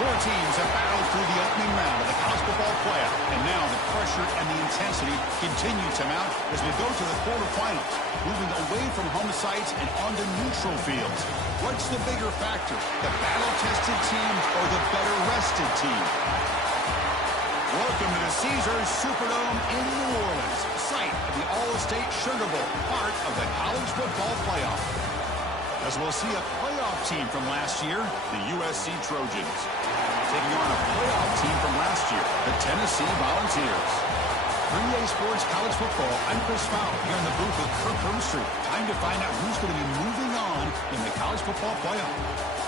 Four teams have battled through the opening round of the college football playoff, and now the pressure and the intensity continue to mount as we go to the quarterfinals, moving away from home sites and onto neutral fields. What's the bigger factor, the battle-tested team or the better-rested team? Welcome to the Caesars Superdome in New Orleans, site of the All-State Sugar Bowl, part of the college football playoff. As we'll see a playoff team from last year, the USC Trojans, taking on a playoff team from last year, the Tennessee Volunteers. 3A Sports College Football, I'm Chris Fowler here in the booth with Kirk Herbstreit. Time to find out who's going to be moving on in the college football playoff.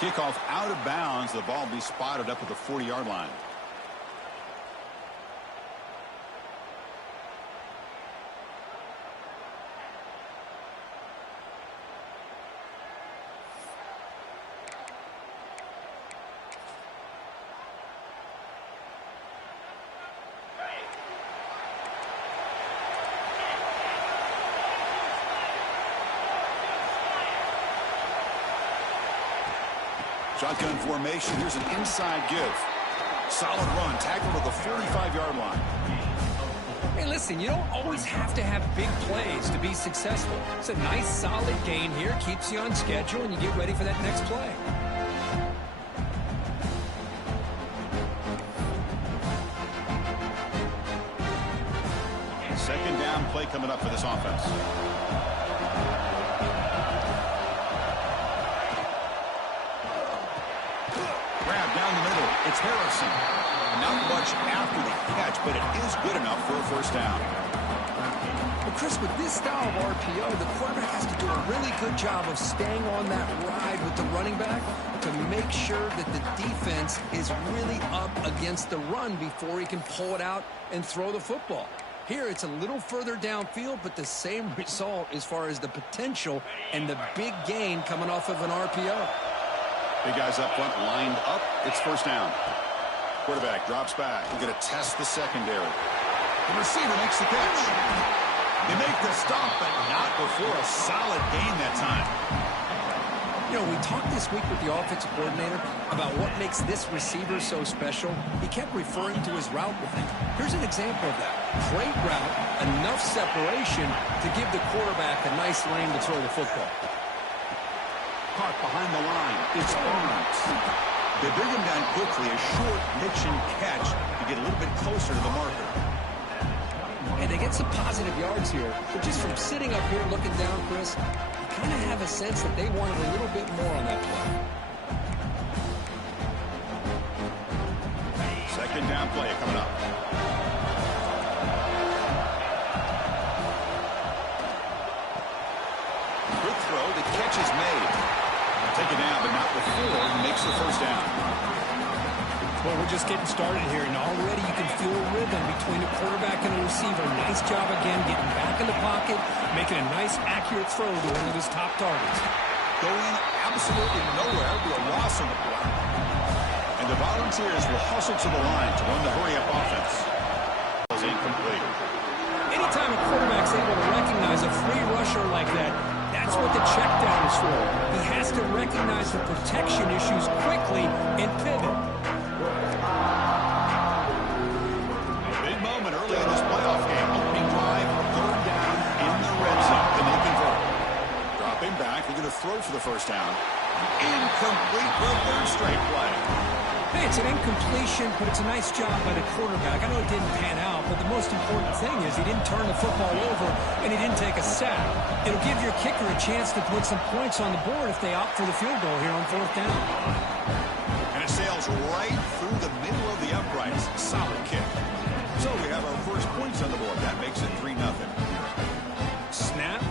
Kickoff out of bounds. The ball will be spotted up at the 40-yard line. Shotgun formation. Here's an inside give. Solid run. Tackled at the 45-yard line. Hey, listen, you don't always have to have big plays to be successful. It's a nice, solid gain here. Keeps you on schedule, and you get ready for that next play. Second down play coming up for this offense. Down the middle, it's Harrison. Not much after the catch, but it is good enough for a first down. Well, Chris, with this style of RPO, the quarterback has to do a really good job of staying on that ride with the running back to make sure that the defense is really up against the run before he can pull it out and throw the football. Here, it's a little further downfield, but the same result as far as the potential and the big gain coming off of an RPO. Big guys up front, lined up. It's first down. Quarterback drops back. We're going to test the secondary. The receiver makes the catch. They make the stop, but not before a solid gain that time. You know, we talked this week with the offensive coordinator about what makes this receiver so special. He kept referring to his route running. Here's an example of that. Great route, enough separation to give the quarterback a nice lane to throw the football. Caught behind the line. It's Barnes. They bring him down quickly. A short pitch and catch to get a little bit closer to the marker. And they get some positive yards here. But just from sitting up here looking down, Chris, you kind of have a sense that they wanted a little bit more on that play. Second down play coming up. Quick throw. The catch is made. Taken down, but not before he makes the first down. Well, we're just getting started here, and already you can feel a rhythm between the quarterback and the receiver. Nice job again, getting back in the pocket, making a nice, accurate throw to one of his top targets. Going absolutely nowhere with a loss on the play. And the Volunteers will hustle to the line to run the hurry-up offense. It was incomplete. Anytime a quarterback's able to recognize a free rusher like that, that's what the check down is for. He has to recognize the protection issues quickly and pivot. A big moment early in this playoff game. Opening drive, third down in the red zone. Can they convert? Dropping back, they're going to throw for the first down. Incomplete for a third straight play. Hey, it's an incompletion, but it's a nice job by the quarterback. I know it didn't pan out, but the most important thing is he didn't turn the football over and he didn't take a sack. It'll give your kicker a chance to put some points on the board if they opt for the field goal here on fourth down. And it sails right through the middle of the uprights. Solid kick. So we have our first points on the board. That makes it 3-0. Snap,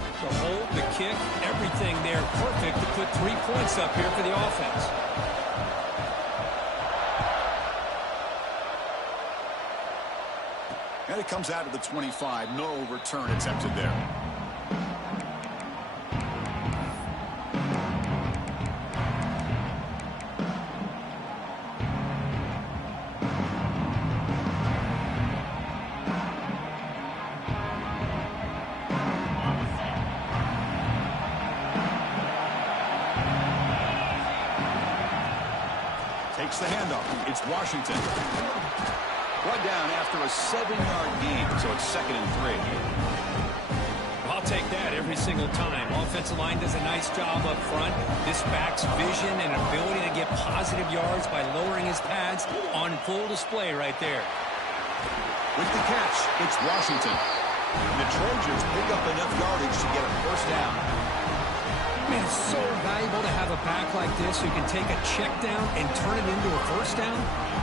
kick. Everything there perfect to put 3 points up here for the offense. And it comes out of the 25. No return attempted there. Takes the handoff. It's Washington. One down after a 7-yard gain, so it's 2nd and 3. I'll take that every single time. Offensive line does a nice job up front. This back's vision and ability to get positive yards by lowering his pads on full display right there. With the catch, it's Washington. The Trojans pick up enough yardage to get a first down. Man, it's so valuable to have a back like this who can take a check down and turn it into a first down.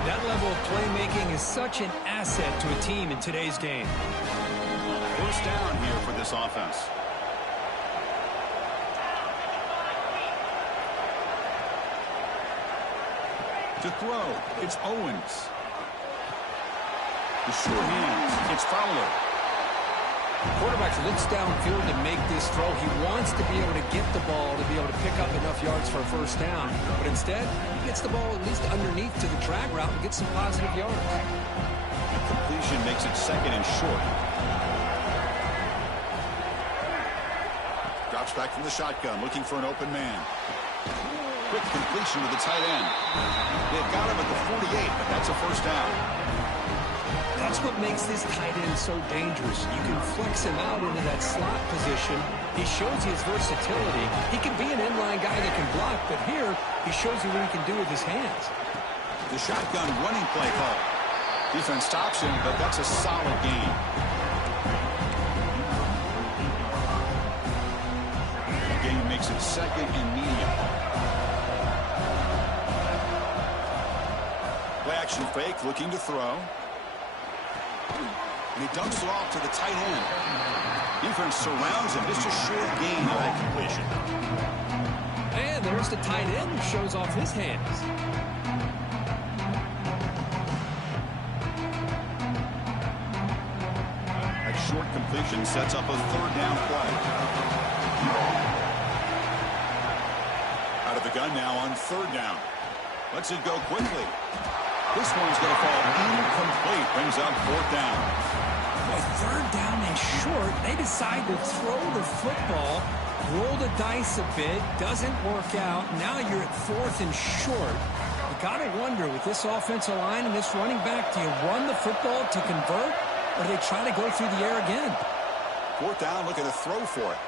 That level of playmaking is such an asset to a team in today's game. First down here for this offense. To throw, it's Owens. The short hands, it's Fowler. The quarterback looks downfield to make this throw. He wants to be able to get the ball to be able to pick up enough yards for a first down. But instead, he gets the ball at least underneath to the drag route and gets some positive yards. The completion makes it 2nd and short. Drops back from the shotgun, looking for an open man. Quick completion to the tight end. They've got him at the 48, but that's a first down. That's what makes this tight end so dangerous. You can flex him out into that slot position. He shows his versatility. He can be an inline guy that can block, but here he shows you what he can do with his hands. The shotgun running play call. Defense stops him, but that's a solid gain. The gain makes it 2nd and medium. Play action fake, looking to throw. And he dumps it off to the tight end. Defense surrounds him. Just a short gain of that completion. And there's the tight end who shows off his hands. That short completion sets up a 3rd down play. Out of the gun now on 3rd down. Lets it go quickly. This one's going to fall incomplete. Brings up 4th down. Boy, 3rd down and short. They decide to throw the football, roll the dice a bit. Doesn't work out. Now you're at 4th and short. You got to wonder, with this offensive line and this running back, do you run the football to convert, or do they try to go through the air again? 4th down, looking to throw for it.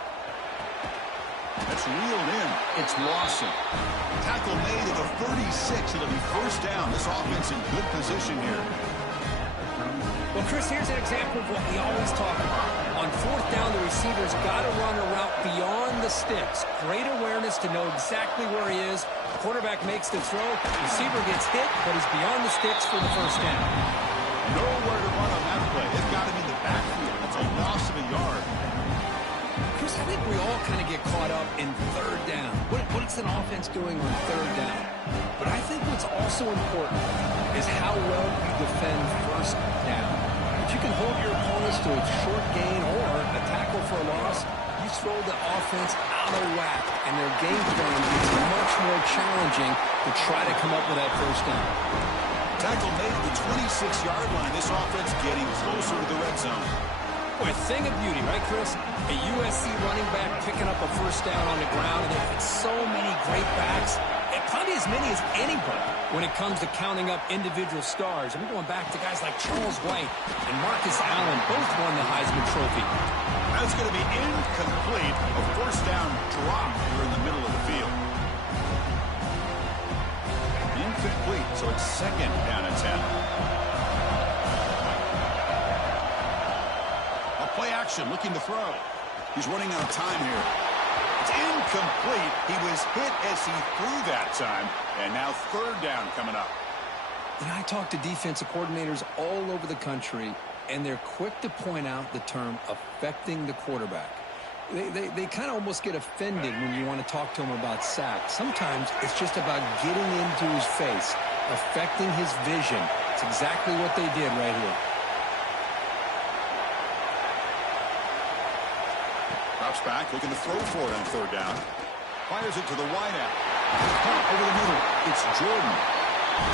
That's reeled in. It's Lawson. Tackle made at the 36. It'll be first down. This offense in good position here. Well, Chris, here's an example of what we always talk about. On 4th down, the receiver's got to run a route beyond the sticks. Great awareness to know exactly where he is. Quarterback makes the throw. Receiver gets hit, but he's beyond the sticks for the first down. Nowhere to run on that play. They've got him in the backfield. That's a loss of a yard. Chris, I think we all kind of get caught up in 3rd down. What's an offense doing on 3rd down? But I think what's also important is how well you defend 1st down. If you can hold your opponents to a short gain or a tackle for a loss, you throw the offense out of whack, and their game plan gets much more challenging to try to come up with that first down. Tackle made at the 26-yard line. This offense getting closer to the red zone. Boy, a thing of beauty, right, Chris? A USC running back picking up a first down on the ground, and they've had so many great backs, and probably as many as anybody when it comes to counting up individual stars. I'm going back to guys like Charles White and Marcus Allen, both won the Heisman Trophy. That's going to be incomplete. A first down drop here in the middle of the field. Incomplete, so it's 2nd down and 10. Play action, looking to throw. He's running out of time here. It's incomplete. He was hit as he threw that time. And now 3rd down coming up. And I talk to defensive coordinators all over the country, and they're quick to point out the term affecting the quarterback. They kind of almost get offended when you want to talk to him about sacks. Sometimes it's just about getting into his face, affecting his vision. It's exactly what they did right here. Drops back, looking to throw for it on third down. Fires it to the wideout. Over the middle, it's Jordan.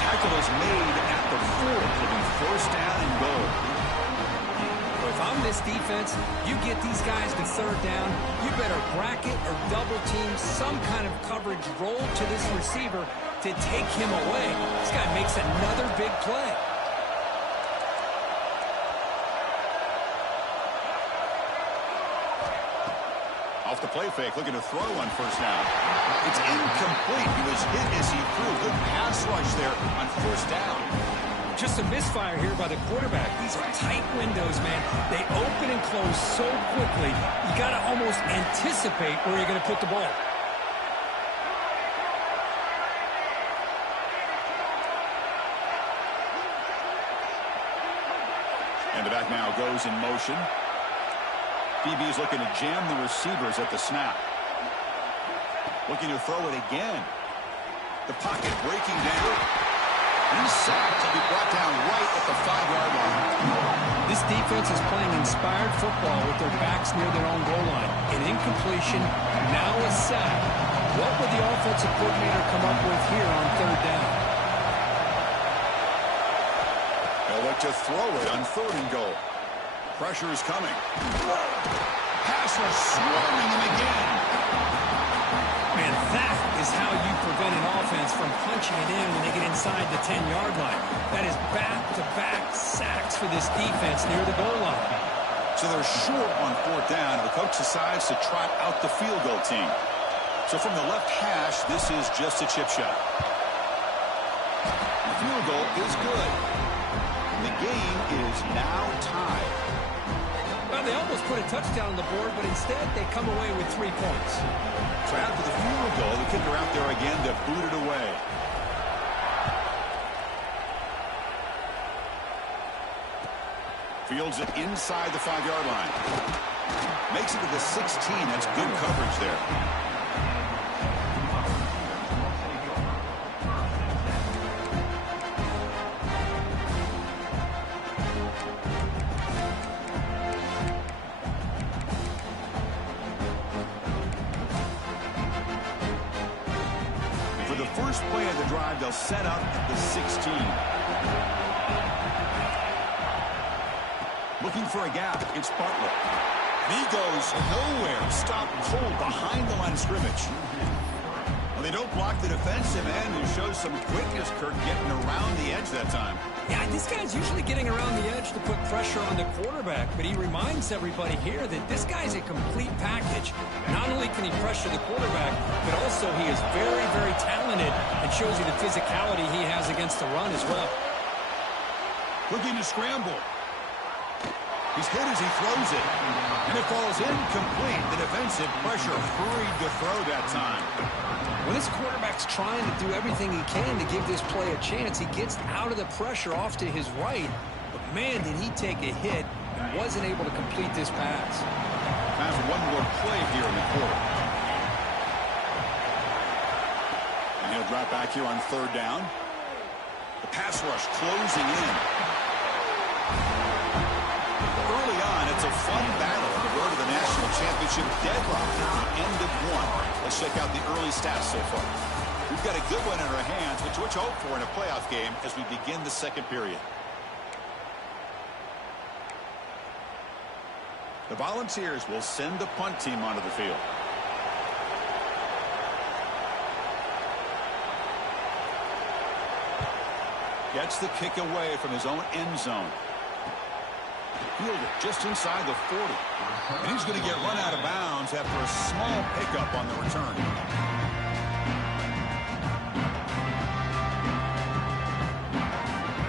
Tackle is made at the 4. It'll be first down and goal. If I'm this defense, you get these guys to third down, you better bracket or double team some kind of coverage roll to this receiver to take him away. This guy makes another big play. Off the play fake, looking to throw on first down. It's incomplete. He was hit as he threw. Good pass rush there on first down. Just a misfire here by the quarterback. These are tight windows, man. They open and close so quickly, you got to almost anticipate where you're going to put the ball. And the back now goes in motion. DB's looking to jam the receivers at the snap. Looking to throw it again. The pocket breaking down. He's sacked to be brought down right at the 5-yard line. This defense is playing inspired football with their backs near their own goal line. An incompletion, now a sack. What would the offensive coordinator come up with here on third down? They'll look to throw it on third and goal. Pressure is coming. Pass rush swarming him again. Man, that is how you prevent an offense from punching it in when they get inside the 10-yard line. That is back-to-back sacks for this defense near the goal line. So they're short on fourth down, and the coach decides to trot out the field goal team. So from the left hash, this is just a chip shot. The field goal is good. And the game is now tied. Well, they almost put a touchdown on the board, but instead they come away with 3 points. So after the field goal, the kicker out there again to boot it away. Fields it inside the 5-yard line. Makes it to the 16. That's good coverage there. For the first play of the drive, they'll set up at the 16. Looking for a gap, it's Bartlett. He goes nowhere. Stopped cold behind the line of scrimmage. Well, they don't block the defensive end, who shows some quickness, Kirk, getting around the edge that time. Yeah, this guy's usually getting around the edge to put pressure on the quarterback, but he reminds everybody here that this guy's a complete package. Not only can he pressure the quarterback, but also he is very, very talented and shows you the physicality he has against the run as well. Looking to scramble. He's hit as he throws it. And it falls incomplete. The defensive pressure hurried to throw that time. When this quarterback's trying to do everything he can to give this play a chance, he gets out of the pressure off to his right. But, man, did he take a hit and wasn't able to complete this pass. Time for one more play here in the quarter. And he'll drop back here on third down. The pass rush closing in. Early on, it's a fun battle on the road to the national championship deadlock at the end of one. Let's check out the early stats so far. We've got a good one in our hands, which we'll hope for in a playoff game as we begin the second period. The Volunteers will send the punt team onto the field. Gets the kick away from his own end zone. Fielded just inside the 40. And he's going to get run out of bounds after a small pickup on the return.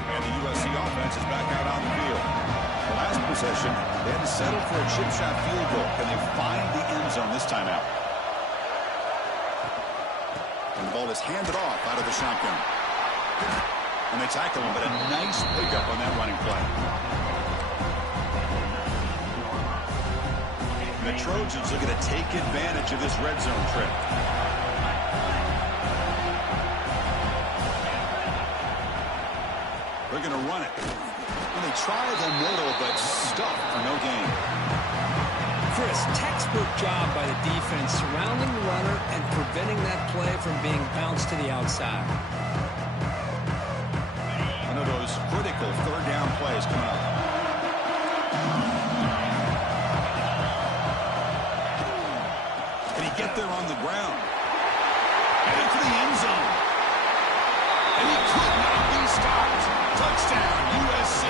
And the USC offense is back out on the field. The last possession, they had to settle for a chip shot field goal. Can they find the end zone this time out? And the ball is handed off out of the shotgun. And they tackle him, but a nice pickup on that running play. The Trojans looking to take advantage of this red zone trip. They're going to run it. And they try the middle, but stuffed for no gain. Chris, textbook job by the defense surrounding the runner and preventing that play from being bounced to the outside. One of those critical third down plays coming up. Can he get there on the ground? And into the end zone. And he could not be stopped. Touchdown, USC.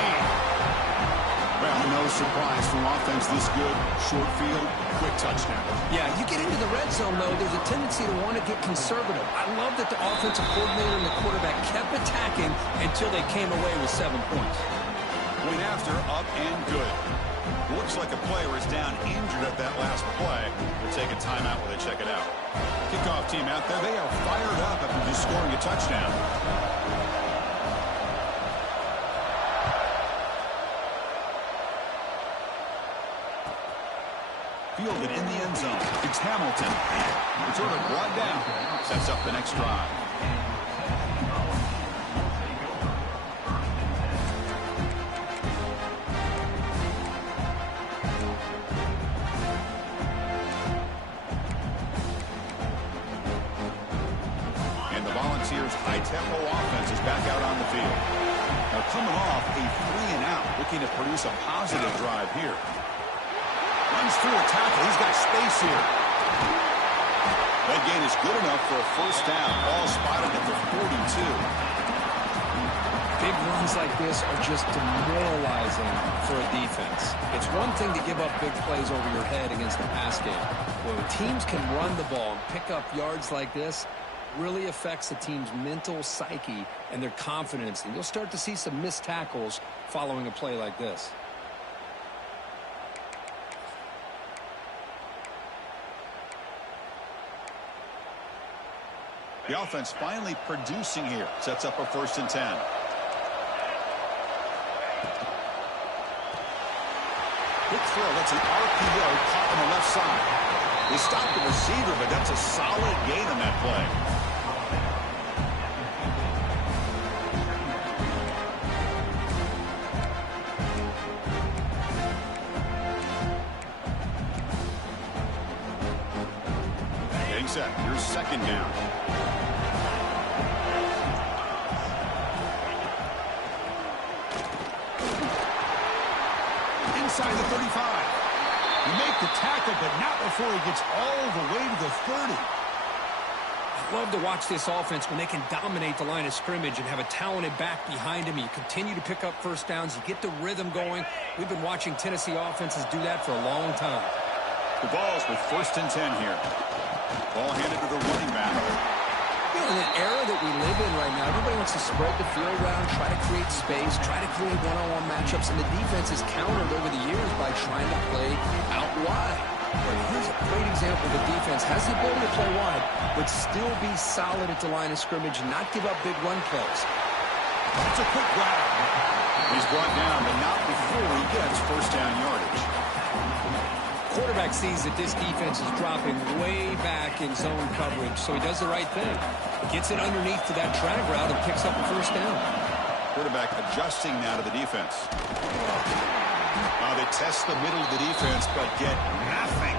Well, no surprise from offense this good. Short field, quick touchdown. Yeah, you get into the red zone, though, there's a tendency to want to get conservative. I love that the offensive coordinator and the quarterback kept attacking until they came away with 7 points. Point after, up and good. Looks like a player is down injured at that last play. We'll take a timeout while they check it out. Kickoff team out there, they are fired up after just scoring a touchdown. Fielded in the end zone. It's Hamilton. Returner brought down. Sets up the next drive. And the Volunteers' high-tempo offense is back out on the field. Now coming off a 3-and-out, looking to produce a positive drive here. Runs through a tackle. He's got space here. That gain is good enough for a first down. Ball spotted at the 42. Big runs like this are just demoralizing for a defense. It's one thing to give up big plays over your head against the pass game. When teams can run the ball and pick up yards like this, really affects the team's mental psyche and their confidence. And you'll start to see some missed tackles following a play like this. The offense finally producing here. Sets up a 1st and 10. Quick throw. That's an RPO caught on the left side. They stopped the receiver, but that's a solid gain on that play. Getting set. Here's 2nd down. Inside the 35. You make the tackle, but not before he gets all the way to the 30. I love to watch this offense when they can dominate the line of scrimmage and have a talented back behind him. You continue to pick up first downs. You get the rhythm going. We've been watching Tennessee offenses do that for a long time. The ball's with 1st and 10 here. Ball handed to the running back. You know, in an era that we live in right now, everybody wants to spread the field around, try to create space, try to create one-on-one matchups, and the defense is countered over the years by trying to play out wide. But here's a great example of the defense has the ability to play wide, but still be solid at the line of scrimmage and not give up big run plays. It's a quick grab. He's brought down, but not before he gets first down yardage. Quarterback sees that this defense is dropping way back in zone coverage, so he does the right thing. Gets it underneath to that drag route and picks up a first down. Quarterback adjusting now to the defense. Now they test the middle of the defense, but get nothing.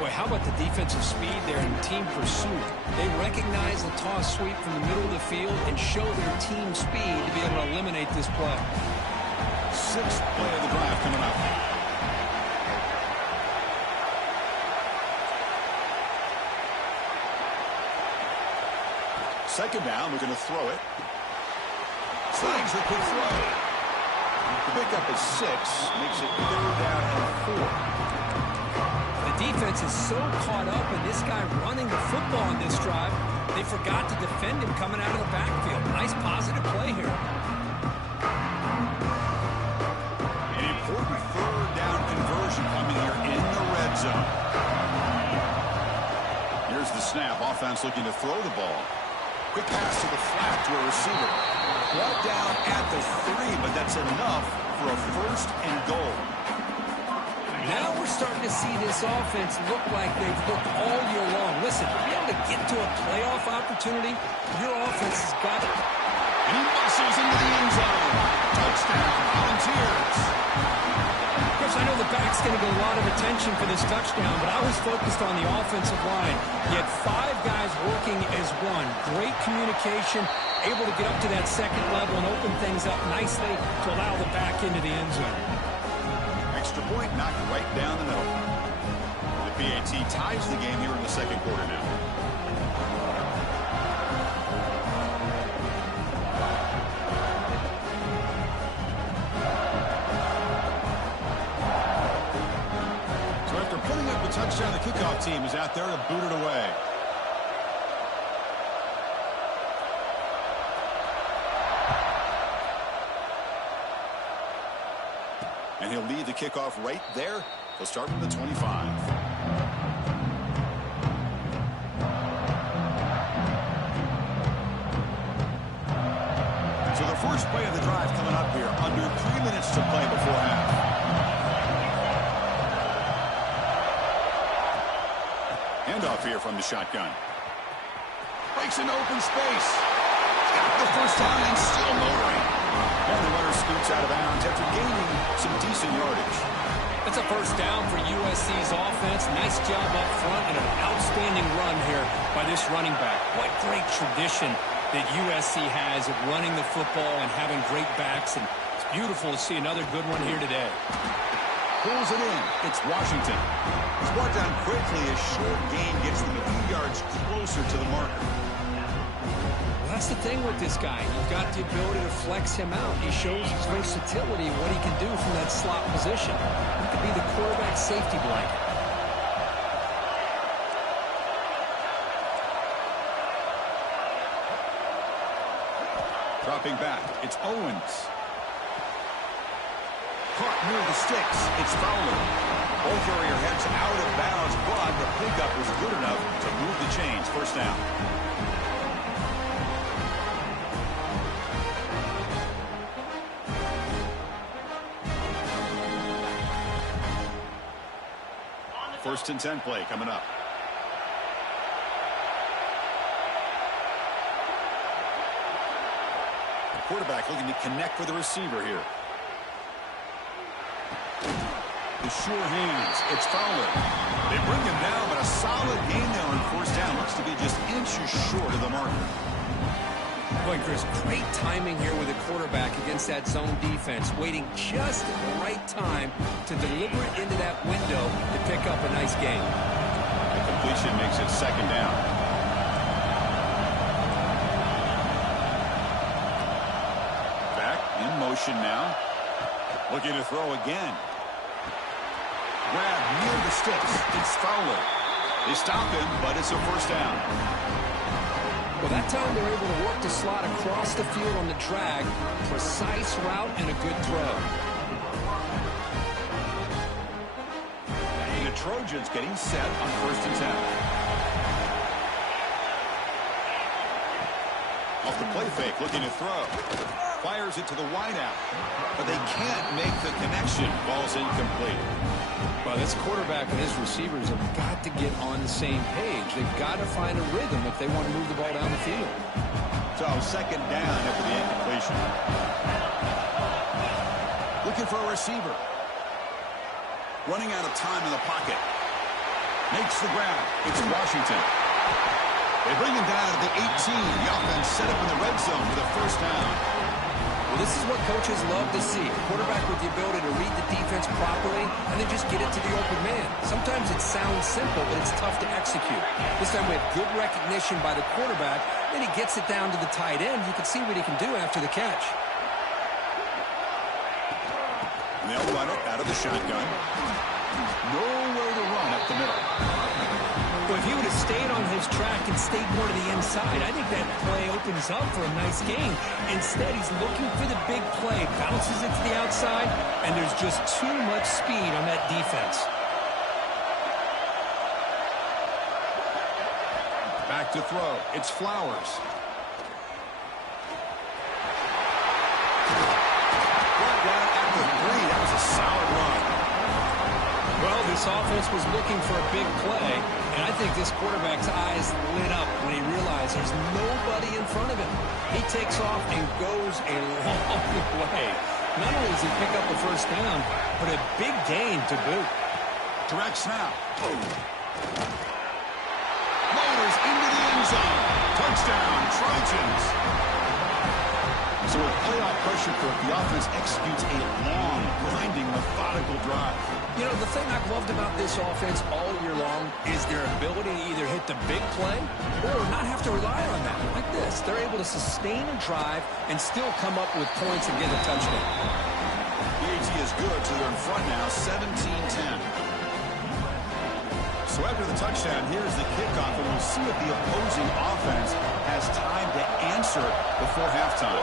Boy, how about the defensive speed there and team pursuit? They recognize the toss sweep from the middle of the field and show their team speed to be able to eliminate this play. 6th play of the drive coming up. Second down, we're going to throw it. Slides the quick throw. The pickup is 6, makes it 3rd down and 4. The defense is so caught up in this guy running the football on this drive, they forgot to defend him coming out of the backfield. Nice positive play here. An important 3rd down conversion coming here in the red zone. Here's the snap. Offense looking to throw the ball. Quick pass to the flat to a receiver. Brought down at the 3, but that's enough for a 1st and goal. Now we're starting to see this offense look like they've looked all year long. Listen, to be able to get to a playoff opportunity, your offense has got it. And he muscles into the end zone. Touchdown, Volunteers. Chris, I know the back's going to get a lot of attention for this touchdown, but I was focused on the offensive line. You had 5 guys working as one. Great communication, able to get up to that second level and open things up nicely to allow the back into the end zone. Extra point knocked right down the middle. The PAT ties the game here in the second quarter now. So after putting up a touchdown, the kickoff team is out there to boot it away. And he'll lead the kickoff right there. He'll start from the 25. So the first play of the drive coming up here. Under 3 minutes to play before half. Handoff here from the shotgun. Breaks into open space. Got the first down and still motoring. And the runner scoots out of bounds after gaining some decent yardage. That's a first down for USC's offense. Nice job up front and an outstanding run here by this running back. What great tradition that USC has of running the football and having great backs. And it's beautiful to see another good one here today. Pulls it in. It's Washington. It's brought down quickly as short gain gets them a few yards closer to the marker. That's the thing with this guy. You've got the ability to flex him out. He shows his versatility and what he can do from that slot position. He could be the quarterback's safety blanket. Dropping back, it's Owens. Caught near the sticks, it's Fowler. Ball carrier heads out of bounds, but the pickup was good enough to move the chains. First down. First and 10 play coming up. The quarterback looking to connect with the receiver here. The sure hands. It's Fowler. They bring him down, but a solid gain there on first down. Looks to be just inches short of the marker. Boy, Chris, great timing here with the quarterback against that zone defense, waiting just at the right time to deliver it into that window to pick up a nice gain. The completion makes it second down. Back in motion now. Looking to throw again. Grab near the sticks. It's Fowler. They stop him, but it's a first down. Well, that time they're able to work the slot across the field on the drag. Precise route and a good throw. And the Trojans getting set on first and 10. Off the play fake, looking to throw. Fires it to the wideout. But they can't make the connection. Ball's incomplete. Well, this quarterback and his receivers have got to get on the same page. They've got to find a rhythm if they want to move the ball down the field. So second down after the incompletion. Looking for a receiver. Running out of time in the pocket. Makes the grab. It's Washington. They bring him down to the 18. The offense set up in the red zone for the first down. Well, this is what coaches love to see. A quarterback with the ability to read the defense properly and then just get it to the open man. Sometimes it sounds simple, but it's tough to execute. This time we have good recognition by the quarterback. Then he gets it down to the tight end. You can see what he can do after the catch. And they'll run it out of the shotgun. Nowhere to run up the middle. Well, if he would have stayed on his track and stayed more to the inside, I think that play opens up for a nice gain. Instead, he's looking for the big play, bounces it to the outside, and there's just too much speed on that defense. Back to throw. It's Flowers. Brought down at the 3. That was a solid run. This offense was looking for a big play, and I think this quarterback's eyes lit up when he realized there's nobody in front of him. He takes off and goes a long way. Not only does he pick up the first down, but a big gain to boot. Direct snap. Motors into the end zone. Touchdown, Trojans. So with playoff pressure cook, the offense executes a long, grinding, methodical drive. You know, the thing I've loved about this offense all year long is their ability to either hit the big play or not have to rely on that. Like this, they're able to sustain a drive and still come up with points and get a touchdown. BAT is good, so they're in front now, 17-10. So after the touchdown, here's the kickoff, and we'll see if the opposing offense has time to answer before halftime.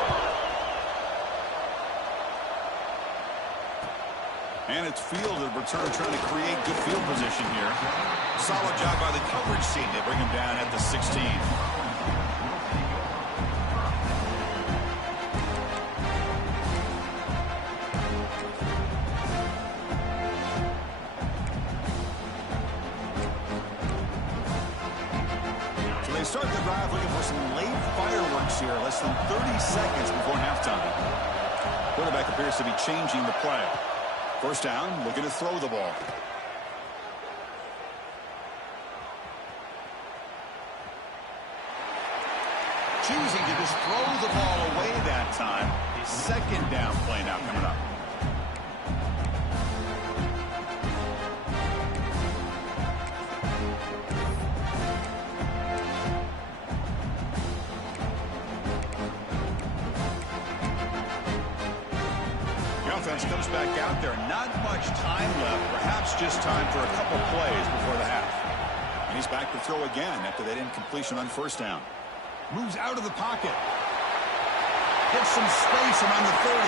And it's field at return, trying to create good field position here. Solid job by the coverage team. They bring him down at the 16. So they start the drive looking for some late fireworks here, less than 30 seconds before halftime. Quarterback appears to be changing the play. First down, looking to throw the ball. Choosing to just throw the ball away that time. Second down play now coming up. Comes back out there. Not much time left. Perhaps just time for a couple plays before the half. And he's back to throw again after that incompletion on first down. Moves out of the pocket. Gets some space around the 30.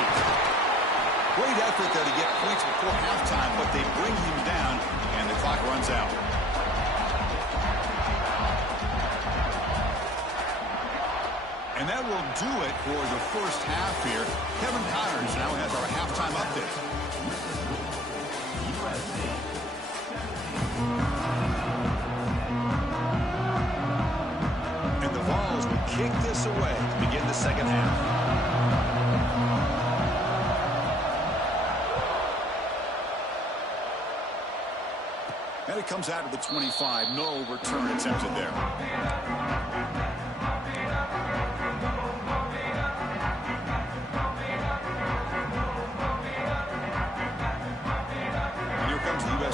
Great effort there to get points before halftime, but they bring him down, and the clock runs out. And that will do it for the first half here. Kevin Connors now has our halftime update. And the Vols will kick this away to begin the second half. And it comes out of the 25. No return attempted there.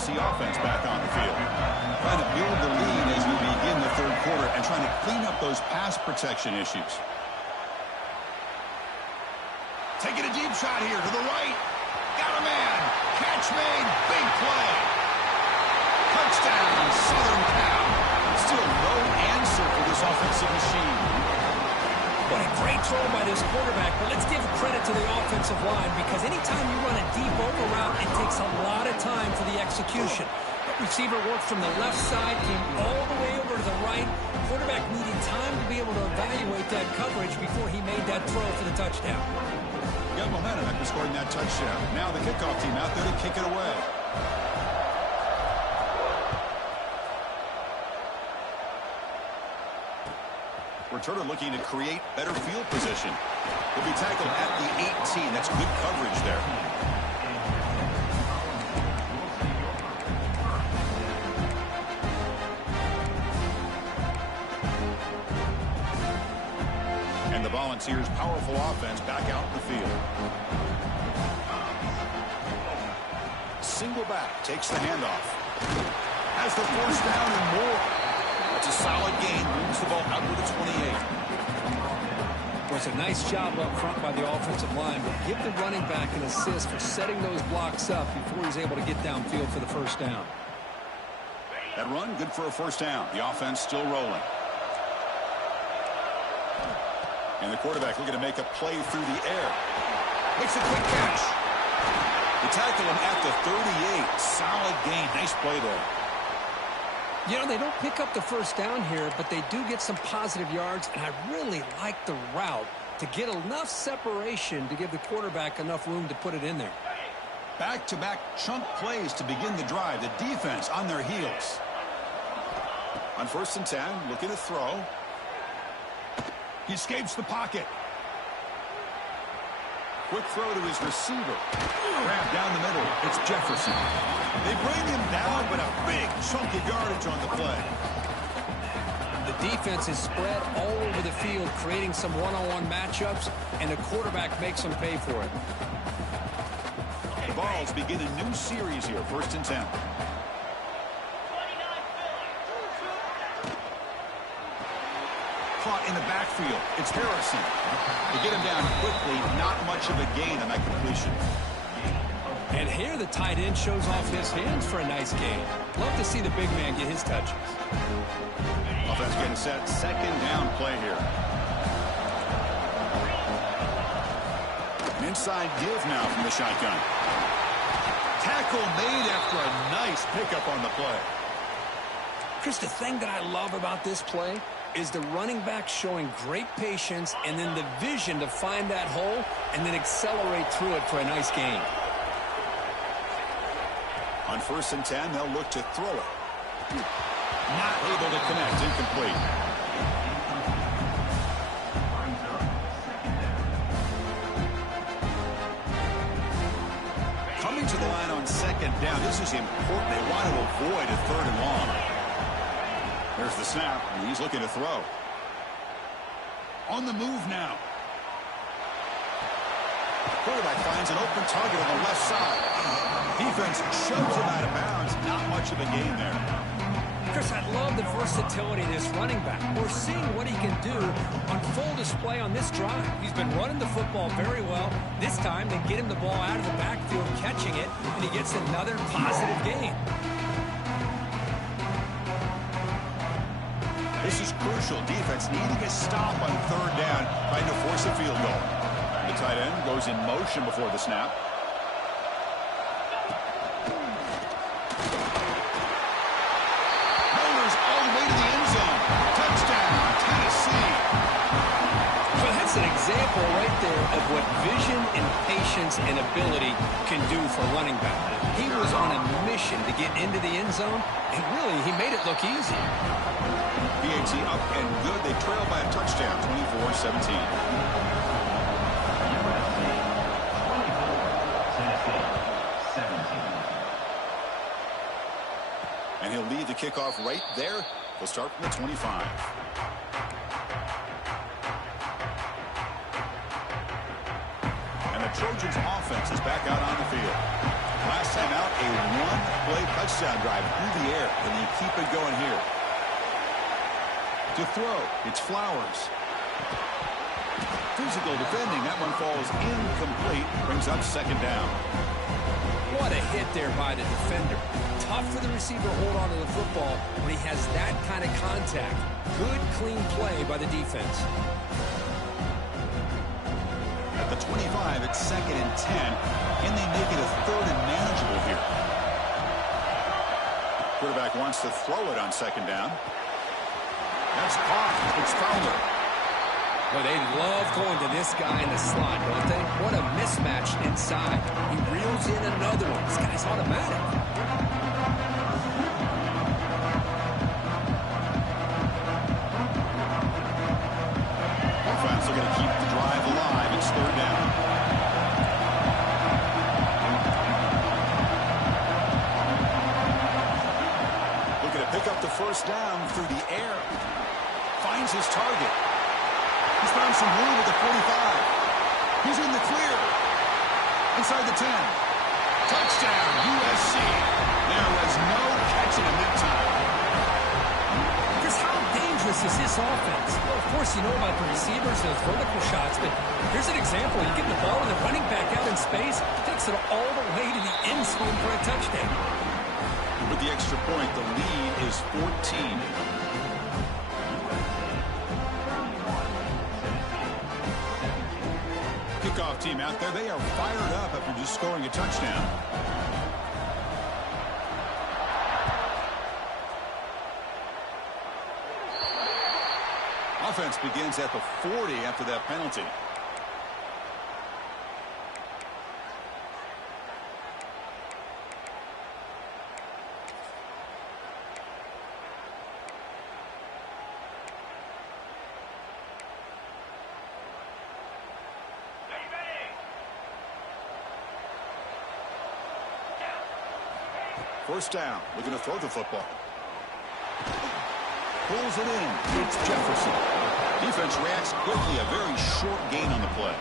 The offense back on the field. Trying to build the lead as we begin the third quarter and trying to clean up those pass protection issues. Taking a deep shot here to the right. Got a man. Catch made. Big play. Touchdown, Southern Cal. Still no answer for this offensive machine. What a great throw by this quarterback, but let's give credit to the offensive line because anytime you run a deep over route, it takes a lot of time for the execution. That receiver worked from the left side, came all the way over to the right. Quarterback needed time to be able to evaluate that coverage before he made that throw for the touchdown. Got momentum after scoring that touchdown. Now the kickoff team out there to kick it away. Returner looking to create better field position. He'll be tackled at the 18. That's good coverage there. And the Volunteers' powerful offense back out in the field. Single back, takes the handoff. Has the first down and more. That's a solid gain. Moves the ball out to the 28. Was a nice job up front by the offensive line, but give the running back an assist for setting those blocks up before he's able to get downfield for the first down. That run, good for a first down. The offense still rolling. And the quarterback looking to make a play through the air. Makes a quick catch. They tackle him at the 38. Solid gain. Nice play there. You know, they don't pick up the first down here, but they do get some positive yards, and I really like the route to get enough separation to give the quarterback enough room to put it in there. Back-to-back chunk plays to begin the drive. The defense on their heels. On 1st and 10, looking to throw. He escapes the pocket. Quick throw to his receiver. Grab down the middle. It's Jefferson. They bring him down, but a big chunk of yardage on the play. The defense is spread all over the field, creating some one-on-one matchups, and the quarterback makes them pay for it. The Vols begin a new series here, 1st and 10. Caught in the backfield. It's Harrison. They get him down quickly. Not much of a gain on that completion. And here the tight end shows off his hands for a nice gain. Love to see the big man get his touches. Offense getting set. 2nd down play here. An inside give now from the shotgun. Tackle made after a nice pickup on the play. Chris, the thing that I love about this play is the running back showing great patience and then the vision to find that hole and then accelerate through it for a nice gain. On 1st and 10, they'll look to throw it. Not able to connect. Incomplete. Coming to the line on 2nd down. This is important. They want to avoid a 3rd and long. There's the snap, and he's looking to throw. On the move now. Quarterback finds an open target on the left side. Defense shoves him out of bounds. Not much of a gain there. Chris, I love the versatility of this running back. We're seeing what he can do on full display on this drive. He's been running the football very well. This time, they get him the ball out of the backfield, catching it, and he gets another positive gain. This is crucial. Defense needing a stop on 3rd down, trying to force a field goal. The tight end goes in motion before the snap. Motors all the way to the end zone. Touchdown, Tennessee. Well, that's an example right there of what vision and patience and ability can do for a running back. He was on a mission to get into the end zone, and really, he made it look easy. BAT up and good. They trail by a touchdown, 24-17. And he'll lead the kickoff right there. We'll start from the 25. And the Trojans' offense is back out on the field. Last time out, a one-play touchdown drive through the air, and they keep it going here. To throw, it's Flowers. Physical defending, that one falls incomplete, brings up 2nd down. What a hit there by the defender. Tough for the receiver to hold on to the football when he has that kind of contact. Good, clean play by the defense. At the 25, it's 2nd and 10. Can they make it a 3rd and manageable here? Quarterback wants to throw it on 2nd down. That's caught. It's Fowler. Well, they love going to this guy in the slot, don't they? What a mismatch inside. He reels in another one. This guy's automatic. Offense looking to keep the drive alive. It's 3rd down. Looking to pick up the 1st down through the air. Finds his target. He's found some room at the 45. He's in the clear. Inside the 10. Touchdown, USC. There was no catching him that time. Chris, how dangerous is this offense? Well, of course, you know about the receivers and those vertical shots, but here's an example. You get the ball and the running back out in space, takes it all the way to the end zone for a touchdown. With the extra point, the lead is 14. Kickoff team out there. They are fired up after just scoring a touchdown. Offense begins at the 40 after that penalty. First down, looking to throw the football. Pulls it in. It's Jefferson. Defense reacts quickly. A very short gain on the play.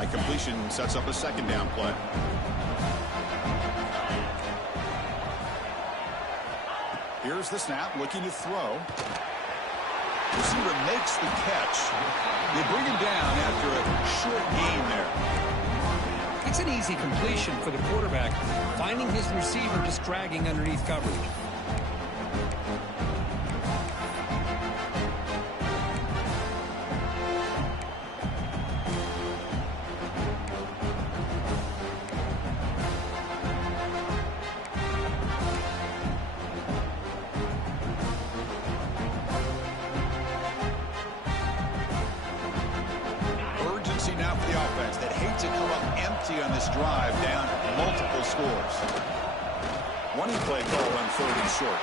A completion sets up a second down play. Here's the snap, looking to throw. Receiver makes the catch. They bring him down after a short gain there. It's an easy completion for the quarterback, finding his receiver just dragging underneath coverage. Now for the offense that hates to come up empty on this drive, down multiple scores. Running play call on 3rd and short.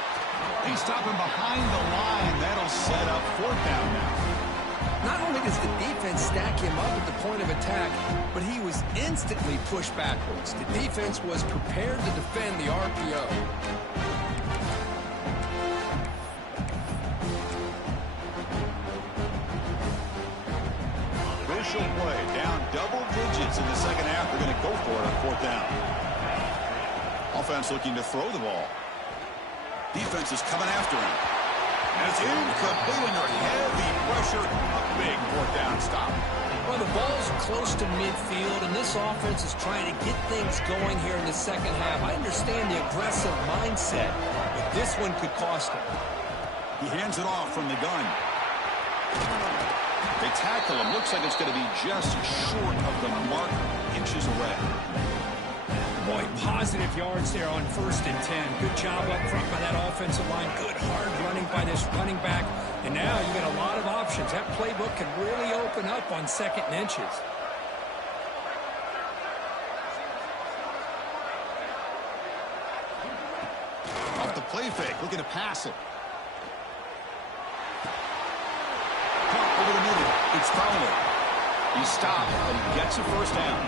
He's stopping behind the line. That'll set up 4th down now. Not only does the defense stack him up at the point of attack, but he was instantly pushed backwards. The defense was prepared to defend the RPO. Play down double digits in the second half. They're going to go for it on 4th down. Offense looking to throw the ball. Defense is coming after him. And it's incomplete under heavy pressure. A big 4th down stop. Well, the ball's close to midfield, and this offense is trying to get things going here in the second half. I understand the aggressive mindset, but this one could cost him. He hands it off from the gun. They tackle him. Looks like it's going to be just short of the mark, inches away. Boy, positive yards there on 1st and 10. Good job up front by that offensive line. Good hard running by this running back. And now you got a lot of options. That playbook can really open up on 2nd and inches. Off the play fake, looking to pass it. Over the middle. It's Fowler. He stopped, but he gets a 1st down.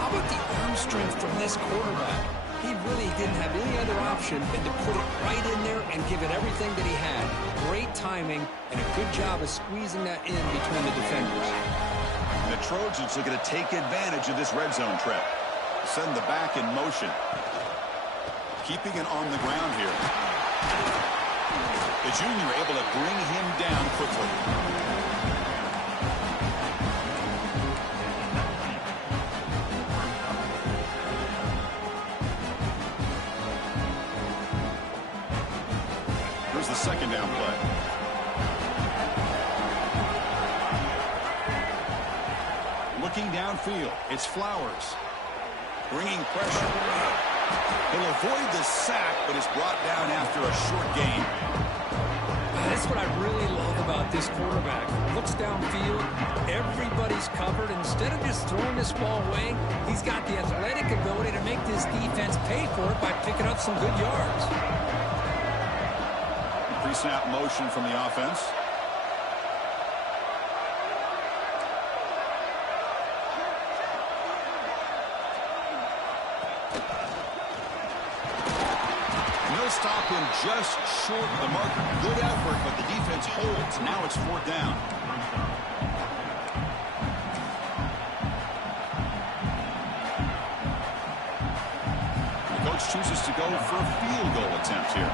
How about the arm strength from this quarterback? He really didn't have any other option than to put it right in there and give it everything that he had. Great timing and a good job of squeezing that in between the defenders. The Trojans looking to take advantage of this red zone trap. Send the back in motion. Keeping it on the ground here. The junior able to bring him down quickly. Here's the 2nd down play. Looking downfield, it's Flowers. Bringing pressure. He'll avoid the sack, but is brought down after a short gain. That's what I really love about this quarterback. Looks downfield, everybody's covered. Instead of just throwing this ball away, he's got the athletic ability to make this defense pay for it by picking up some good yards. Pre-snap motion from the offense. Stop him just short of the mark. Good effort, but the defense holds. Now it's 4th down. The coach chooses to go for a field goal attempt here.